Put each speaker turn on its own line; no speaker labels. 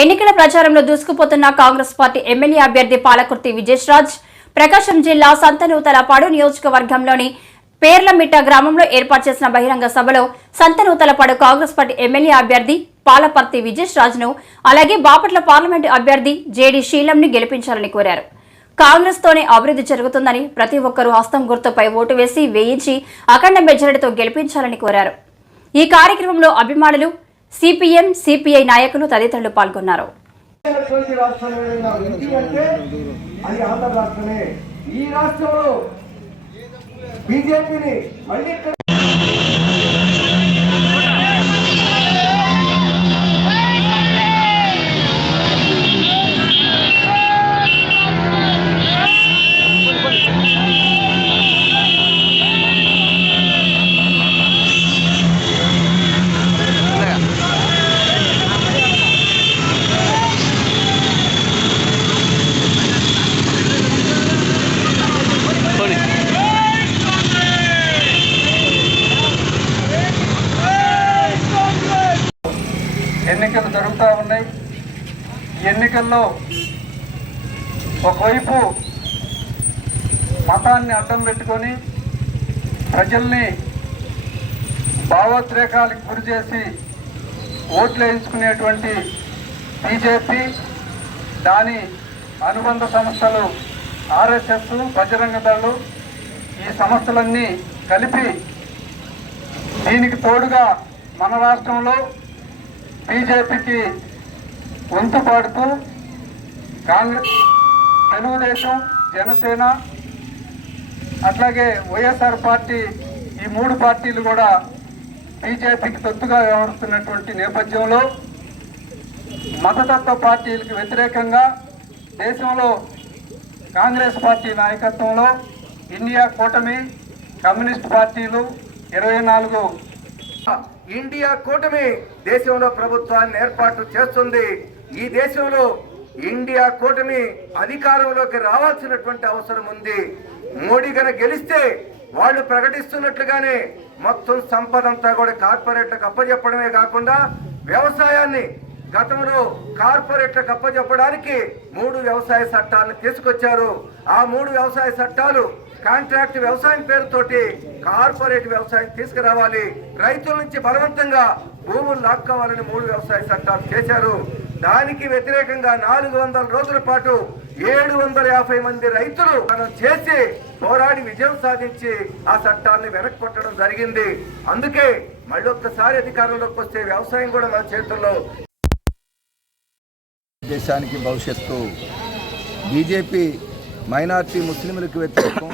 ఎన్నికల ప్రచారంలో దూసుకుపోతున్న Congress party MLA అభ్యర్థి పాలకుర్తి విజయరాజ్ ప్రకాశం జిల్లా సంతనూతలపాడు నియోజకవర్గంలోని పేర్లమిట్ట గ్రామంలో ఏర్పాటు చేసిన బహిరంగ సభలో సంతనూతలపాడు కాంగ్రెస్ పార్టీ ఎమ్మెల్యే అభ్యర్థి పాలపర్తి విజయరాజ్ రాజ్ను అలాగే బాపట్ల పార్లమెంటు అభ్యర్థి జేడీ శీలంని గెలిపించాలని కోరారు. కాంగ్రెస్ తోనే అభివృద్ధి జరుగుతుందని ప్రతి ఒక్కరూ హస్తం గుర్తుపై ఓటు వేసి వేయించి అఖండ మెజారిటీతో గెలిపించాలని కోరారు. ఈ కార్యక్రమంలో అభిమానులు సిపిఎం సిపిఐ నాయకులు తదితరులు పాల్గొన్నారు.
ఈ రాష్ట్రంలో బీజేపీని మళ్ళీ
జరుగుతూ ఉన్నాయి. ఎన్నికల్లో ఒకవైపు మతాన్ని అడ్డం పెట్టుకొని ప్రజల్ని భావోద్రేకాలకు గురి చేసి ఓట్లు వేయించుకునేటువంటి బీజేపీ దాని అనుబంధ సంస్థలు ఆర్ఎస్ఎస్ బజరంగ దళాలు ఈ సంస్థలన్నీ కలిపి దీనికి తోడుగా మన రాష్ట్రంలో బీజేపీకి వంతు పాడుతూ కాంగ్రెస్ తెలుగుదేశం జనసేన అట్లాగే వైఎస్ఆర్ పార్టీ ఈ మూడు పార్టీలు కూడా బీజేపీకి తొత్తుగా వ్యవహరిస్తున్నటువంటి నేపథ్యంలో మతతత్వ పార్టీలకు వ్యతిరేకంగా దేశంలో కాంగ్రెస్ పార్టీ నాయకత్వంలో ఇండియా కూటమి కమ్యూనిస్ట్ పార్టీలు ఇరవై నాలుగు
ఇండియా కూటమి దేశంలో ప్రభుత్వాన్ని ఏర్పాటు చేస్తుంది. ఈ దేశంలో ఇండియా కూటమి అధికారంలోకి రావాల్సినటువంటి అవసరం ఉంది. మోడీ గన గెలిస్తే వాళ్ళు ప్రకటిస్తున్నట్లుగానే మొత్తం సంపద అంతా కూడా కార్పొరేట్లకు అప్పచెప్పడమే కాకుండా వ్యవసాయాన్ని గతంలో కార్పొరేట్లకు అప్పచెప్పడానికి మూడు వ్యవసాయ చట్టాలను తీసుకొచ్చారు. ఆ మూడు వ్యవసాయ చట్టాలు కాంట్రాక్ట్ వ్యవసాయం పేరుతోటి కార్పొరేట్ వ్యవసాయం తీసుకురావాలి. రైతుల నుంచి బలవంతంగా భూములు లాక్కోవాలని మూడు వ్యవసాయ చట్టాలు చేశారు. దానికి వ్యతిరేకంగా నాలుగు వందల రోజుల పాటు ఏడు వందల యాభై మంది రైతులు మనం చేసి పోరాడి విజయం సాధించి ఆ చట్టాన్ని వెనక్కి కొట్టడం జరిగింది. అందుకే మళ్ళీ ఒక్కసారి అధికారంలోకి వస్తే వ్యవసాయం కూడా మన చేతుల్లో.
దేశానికి భవిష్యత్తు. బీజేపీ మైనార్టీ ముస్లింలకు వ్యతిరేకం.